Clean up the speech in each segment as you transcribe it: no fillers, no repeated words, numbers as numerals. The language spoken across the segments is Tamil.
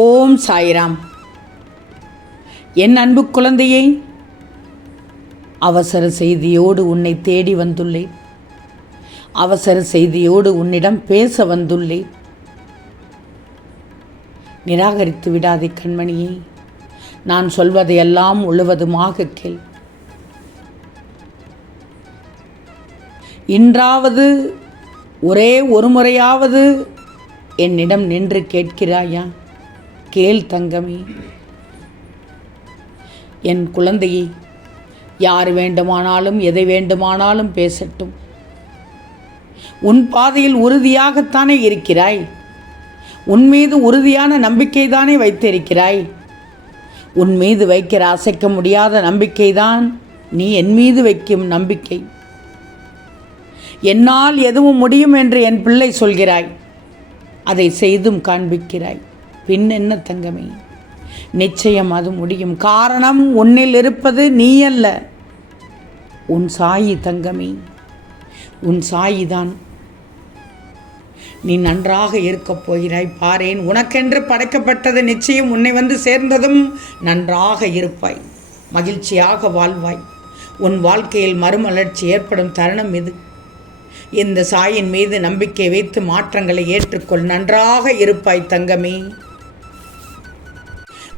ஓம் சாய்ராம். என் அன்பு குழந்தையை, அவசர செய்தியோடு உன்னை தேடி வந்துள்ளேன். அவசர செய்தியோடு உன்னிடம் பேச வந்துள்ளேன். நிராகரித்து விடாதே கண்மணியே. நான் சொல்வதையெல்லாம் முழுவதுமாக கேள். இன்றாவது ஒரே ஒரு முறையாவது என்னிடம் நின்று கேட்கிறாயா? கேள் தங்கமே. என் குழந்தையே, யார் வேண்டுமானாலும் எதை வேண்டுமானாலும் பேசட்டும். உன் பாதையில் உறுதியாகத்தானே இருக்கிறாய். உன் மீது உறுதியான நம்பிக்கைதானே வைத்திருக்கிறாய். உன் மீது வைக்கிற அசைக்க முடியாத நம்பிக்கைதான் நீ என் மீது வைக்கும் நம்பிக்கை. என்னால் எதுவும் முடியும் என்று என் பிள்ளை சொல்கிறாய். அதை செய்தும் காண்பிக்கிறாய். பின் என்ன தங்கமே? நிச்சயம் அது முடியும். காரணம், உன்னில் இருப்பது நீ அல்ல, உன் சாயி தங்கமே. உன் சாயிதான். நீ நன்றாக இருக்கப் போகிறாய். பாரேன், உனக்கென்று படைக்கப்பட்டது நிச்சயம் உன்னை வந்து சேர்ந்ததும் நன்றாக இருப்பாய், மகிழ்ச்சியாக வாழ்வாய். உன் வாழ்க்கையில் மறுமலர்ச்சி ஏற்படும் தருணம் இது. இந்த சாயின் மீது நம்பிக்கை வைத்து மாற்றங்களை ஏற்றுக்கொள். நன்றாக இருப்பாய் தங்கமே.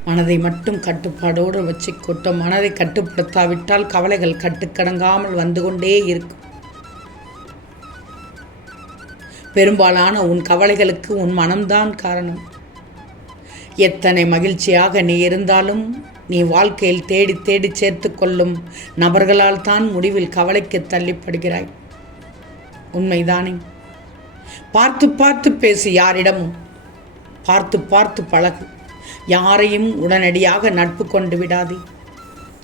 மனதை மட்டும் கட்டுப்பாடோடு வச்சுக்கொட்ட. மனதை கட்டுப்படுத்தாவிட்டால் கவலைகள் கட்டுக்கடங்காமல் வந்து கொண்டே இருக்கும். பெரும்பாலான உன் கவலைகளுக்கு உன் மனம்தான் காரணம். எத்தனை மகிழ்ச்சியாக நீ இருந்தாலும் நீ வாழ்க்கையில் தேடி தேடி சேர்த்து கொள்ளும் நபர்களால் தான் முடிவில் கவலைக்கு தள்ளிப்படுகிறாய். உண்மைதானே? பார்த்து பார்த்து பேசு. யாரிடமும் பார்த்து பார்த்து பழகு. யாரையும் உடனடியாக நட்பு கொண்டு விடாதே.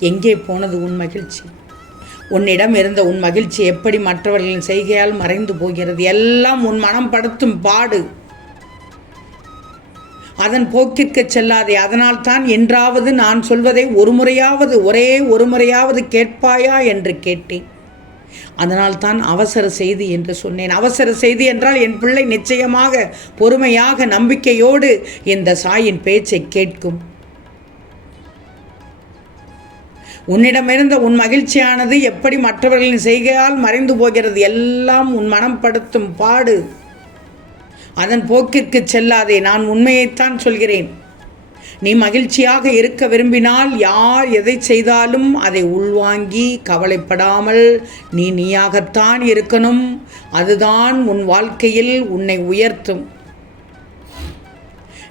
எங்கே போனது உன் மகிழ்ச்சி? உன்னிடம் இருந்த உன் மகிழ்ச்சி எப்படி மற்றவர்களின் செய்கையால் மறைந்து போகிறது? எல்லாம் உன் மனம் படுத்தும் பாடு. அதன் போக்கிற்கு செல்லாதே. அதனால் தான் என்றாவது நான் சொல்வதை ஒரே ஒரு முறையாவது கேட்பாயா என்று கேட்டேன். அதனால் தான் அவசர செய்தி என்று சொன்னேன். அவசர செய்தி என்றால் என் பிள்ளை நிச்சயமாக பொறுமையாக நம்பிக்கையோடு இந்த சாயின் பேச்சை கேட்கும். உன்னிடமிருந்த உன் மகிழ்ச்சியானது எப்படி மற்றவர்களின் செய்கையால் மறைந்து போகிறது? எல்லாம் உன் மனம் படுத்தும் பாடு. அதன் போக்கிற்கு செல்லாதே. நான் உண்மையைத்தான் சொல்கிறேன். நீ மகிழ்ச்சியாக இருக்க விரும்பினால் யார் எதை செய்தாலும் அதை உள்வாங்கி கவலைப்படாமல் நீயாகத்தான் இருக்கணும். அதுதான் உன் வாழ்க்கையில் உன்னை உயர்த்தும்.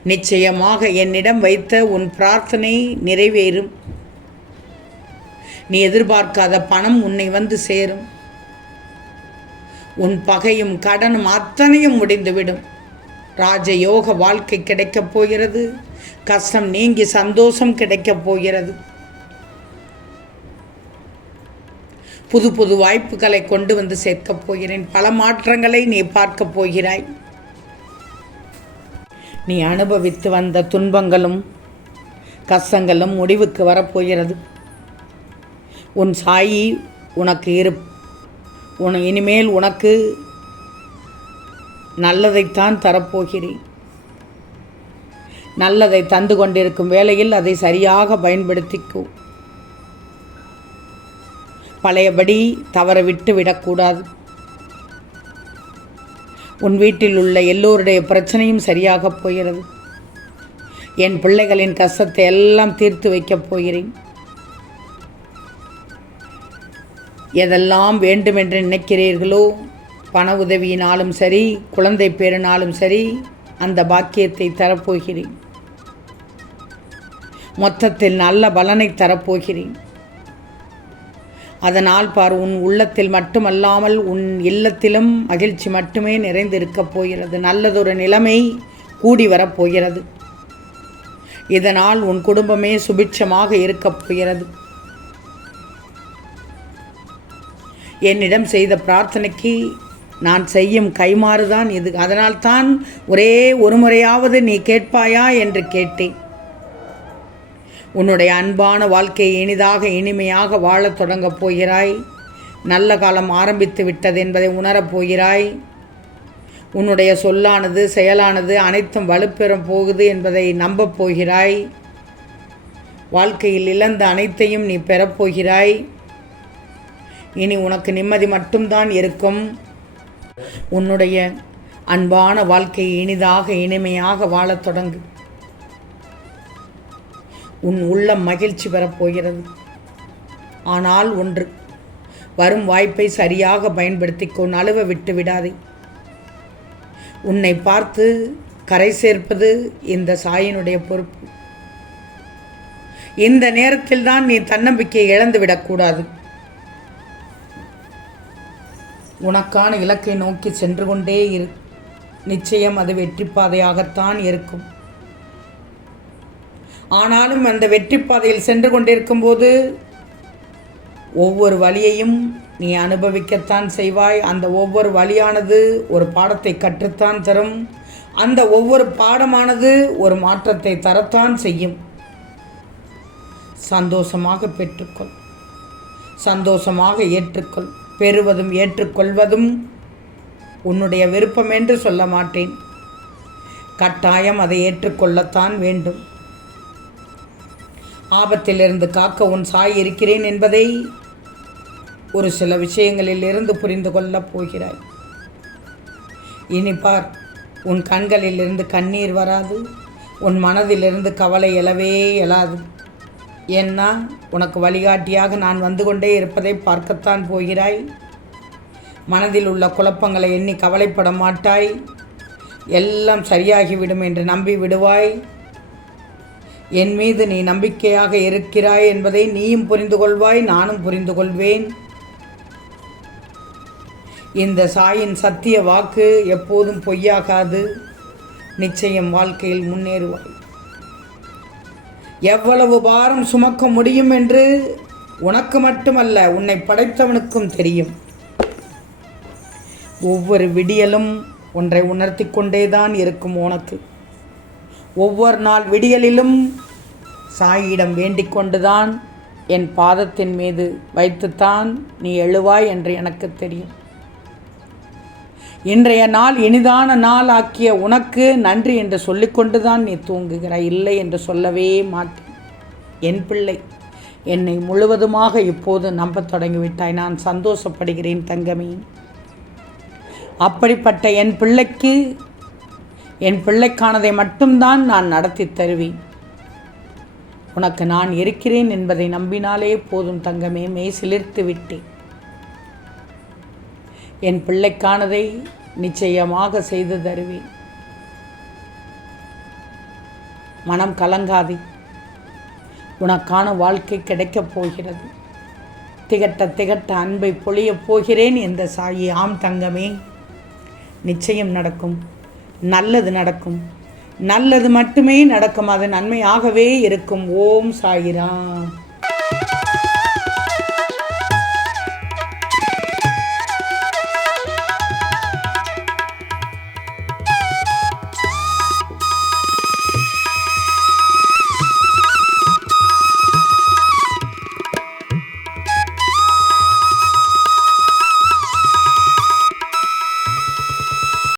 நிச்சயமாக என்னிடம் வைத்த உன் பிரார்த்தனை நிறைவேறும். நீ எதிர்பார்க்காத பணம் உன்னை வந்து சேரும். உன் பகையும் கடனும் அத்தனையும் முடிந்துவிடும். ராஜயோக வாழ்க்கை கிடைக்கப் போகிறது. கஷ்டம் நீங்கி சந்தோஷம் கிடைக்கப் போகிறது. புது புது வாய்ப்புகளை கொண்டு வந்து சேர்க்கப் போகிறேன். பல மாற்றங்களை நீ பார்க்கப் போகிறாய். நீ அனுபவித்து வந்த துன்பங்களும் கஷ்டங்களும் முடிவுக்கு வரப்போகிறது. உன் சாயி உனக்கு இனிமேல் உனக்கு நல்லதைத்தான் தரப்போகிறேன். நல்லதை தந்து கொண்டிருக்கும் வேளையில் அதை சரியாக பயன்படுத்திக்கோ. பழையபடி தவற விட்டு விடக்கூடாது. உன் வீட்டில் உள்ள எல்லோருடைய பிரச்சனையும் சரியாகப் போகிறது. என் பிள்ளைகளின் கஷ்டத்தை எல்லாம் தீர்த்து வைக்கப் போகிறேன். எதெல்லாம் வேண்டுமென்று நினைக்கிறீர்களோ, பண உதவியினாலும் சரி, குழந்தை பேரினாலும் சரி, அந்த பாக்கியத்தை தரப்போகிறேன். மொத்தத்தில் நல்ல பலனை தரப்போகிறேன். அதனால் பார், உன் உள்ளத்தில் மட்டுமல்லாமல் உன் இல்லத்திலும் மகிழ்ச்சி மட்டுமே நிறைந்திருக்கப் போகிறது. நல்லதொரு நிலைமை கூடி வரப்போகிறது. இதனால் உன் குடும்பமே சுபிட்சமாக இருக்கப் போகிறது. என்னிடம் செய்த பிரார்த்தனைக்கு நான் செய்யும் கைமாறுதான் இது. அதனால்தான் ஒரே ஒரு முறையாவது நீ கேட்பாயா என்று கேட்டேன். உன்னுடைய அன்பான வாழ்க்கையை இனிதாக இனிமையாக வாழத் தொடங்கப் போகிறாய். நல்ல காலம் ஆரம்பித்து விட்டது என்பதை உணரப் போகிறாய். உன்னுடைய சொல்லானது செயலானது அனைத்தும் வலுப்பெறும் போகுது என்பதை நம்பப் போகிறாய். வாழ்க்கையில் இழந்த அனைத்தையும் நீ பெறப்போகிறாய். இனி உனக்கு நிம்மதி மட்டும்தான் இருக்கும். உன்னுடைய அன்பான வாழ்க்கையை இனிதாக இனிமையாக வாழத் தொடங்கு. உன் உள்ளம் மகிழ்ச்சி பெறப்போகிறது. ஆனால் ஒன்று, வரும் வாய்ப்பை சரியாக பயன்படுத்திக்கோ. நழுவ விட்டு விடாதே. உன்னை பார்த்து கரை சேர்ப்பது இந்த சாயினுடைய பொறுப்பு. இந்த நேரத்தில் தான் நீ தன்னம்பிக்கையை இழந்துவிடக்கூடாது. உனக்கான இலக்கை நோக்கி சென்று கொண்டே இரு. நிச்சயம் அது வெற்றி பாதையாகத்தான் இருக்கும். ஆனாலும் அந்த வெற்றி பாதையில் சென்று கொண்டிருக்கும் போது ஒவ்வொரு வழியையும் நீ அனுபவிக்கத்தான் செய்வாய். அந்த ஒவ்வொரு வழியானது ஒரு பாடத்தை கற்றுத்தான் தரும். அந்த ஒவ்வொரு பாடமானது ஒரு மாற்றத்தை தரத்தான் செய்யும். சந்தோஷமாக பெற்றுக்கொள். சந்தோஷமாக ஏற்றுக்கொள். பெறுவதும் ஏற்றுக்கொள்வதும் உன்னுடைய விருப்பம் என்று சொல்ல மாட்டேன். கட்டாயம் அதை ஏற்றுக்கொள்ளத்தான் வேண்டும். ஆபத்திலிருந்து காக்க உன் சாய் இருக்கிறேன் என்பதை ஒரு சில விஷயங்களில் இருந்து புரிந்து கொள்ளப் போகிறாய். இனி பார், உன் கண்களிலிருந்து கண்ணீர் வராது. உன் மனதிலிருந்து கவலை எழவே எழாது. ஏன்னா உனக்கு வழிகாட்டியாக நான் வந்து கொண்டே இருப்பதை பார்க்கத்தான் போகிறாய். மனதில் உள்ள குழப்பங்களை எண்ணி கவலைப்பட மாட்டாய். எல்லாம் சரியாகிவிடும் என்று நம்பி விடுவாய். என் மீது நீ நம்பிக்கையாக இருக்கிறாய் என்பதை நீயும் புரிந்து கொள்வாய், நானும் புரிந்து கொள்வேன். இந்த சாயின் சத்திய வாக்கு எப்போதும் பொய்யாகாது. நிச்சயம் வாழ்க்கையில் முன்னேறுவாய். எவ்வளவு பாரம் சுமக்க முடியும் என்று உனக்கு மட்டுமல்ல, உன்னை படைத்தவனுக்கும் தெரியும். ஒவ்வொரு விடியலும் ஒன்றை உணர்த்தி கொண்டேதான் இருக்கும் உனக்கு. ஒவ்வொரு நாள் விடியலிலும் சாயியிடம் வேண்டிக் கொண்டுதான் என் பாதத்தின் மீது வைத்துத்தான் நீ எழுவாய் என்று எனக்கு தெரியும். இன்றைய நாள் இனிதான நாள் ஆக்கிய உனக்கு நன்றி என்று சொல்லிக்கொண்டுதான் நீ தூங்குகிறாய். இல்லை என்று சொல்லவே மாட்டேன். என் பிள்ளை, என்னை முழுவதுமாக இப்போது நம்பத் தொடங்கிவிட்டாய். நான் சந்தோஷப்படுகிறேன் தங்கமே. அப்படிப்பட்ட என் பிள்ளைக்கு என் பிள்ளைக்கானதை மட்டும்தான் நான் நடத்தி தருவேன். உனக்கு நான் இருக்கிறேன் என்பதை நம்பினாலே போதும் தங்கமே. மெய் சிலிர்த்து விட்டேன். என் பிள்ளைக்கானதை நிச்சயமாக செய்து தருவேன். மனம் கலங்காதே. உனக்கான வாழ்க்கை கிடைக்கப் போகிறது. திகட்ட திகட்ட அன்பை பொழியப் போகிறேன் இந்த சாயி. ஆம் தங்கமே, நிச்சயம் நடக்கும். நல்லது நடக்கும். நல்லது மட்டுமே நடக்கும். அது நன்மையாகவே இருக்கும். ஓம் சாயிராம்.